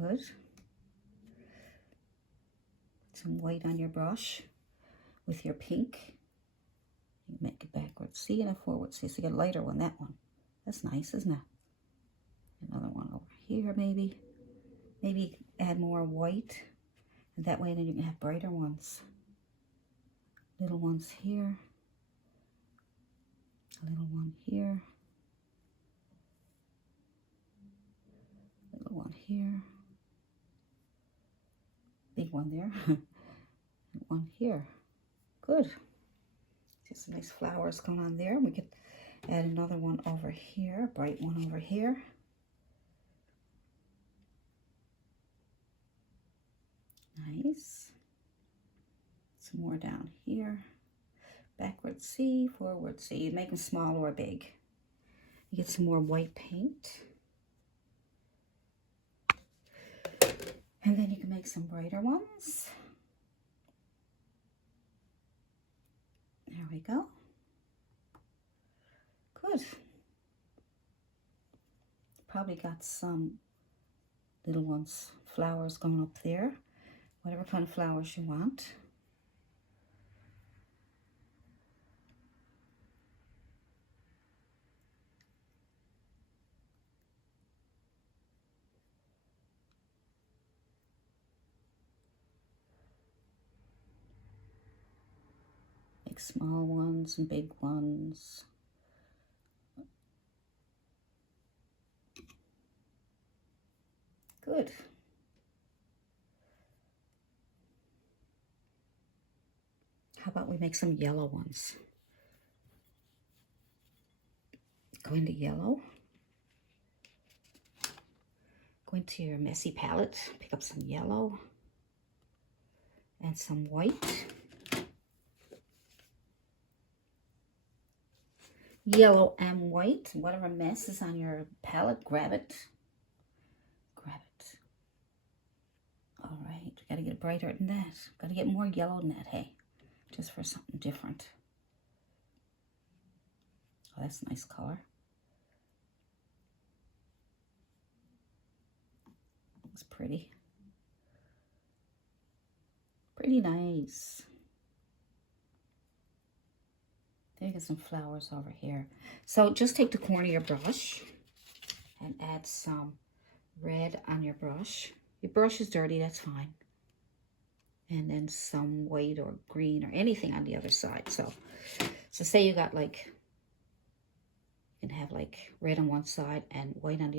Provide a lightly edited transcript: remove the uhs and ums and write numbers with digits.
Good. Some white on your brush with your pink. You make it backwards C and a forward C. So you get a lighter one, that one. That's nice, isn't it? Another one over here, maybe. Maybe add more white. And that way then you can have brighter ones. Little ones here. A little one here. Little one here. Big one there. One here. Good. Just some nice flowers going on there. We could add another one over here, bright one over here. Nice. Some more down here. Backward C, forward C. You make them small or big. You get some more white paint. And then you can make some brighter ones. There we go. Good. Probably got some little ones, flowers going up there. Whatever kind of flowers you want. Make small ones and big ones. Good. How about we make some yellow ones? Go into yellow. Go into your messy palette. Pick up some yellow and some white. Yellow and white. Whatever mess is on your palette, grab it. Grab it. All right, got to get brighter than that. Got to get more yellow than that, hey. Just for something different. Oh, that's a nice color. Looks pretty. Pretty nice. There you get some flowers over here. So just take the corner of your brush and add some red on your brush. Your brush is dirty, that's fine. And then some white or green or anything on the other side. So say you got like, you can have like red on one side and white on the other.